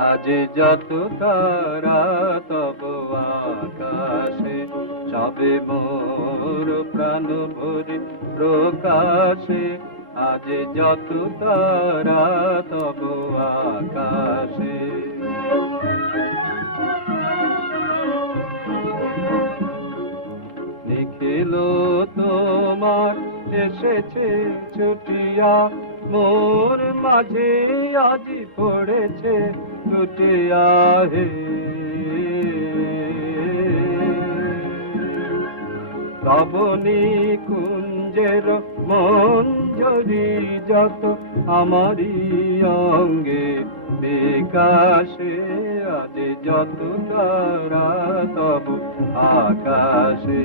আজ যত তারা তব আকাশে, সবে মোর প্রাণ ভরে প্রকাশে। আজ যত তারা তব আকাশে। নিখিল তোমার এসেছে ছুটিয়া, মোর মাঝে আজ পড়েছে ছুটিয়া হে। শ্রাবণী কুঞ্জের মঞ্জরি যত আমারি অঙ্গে বিকাশে। আজ যত তারা তব আকাশে।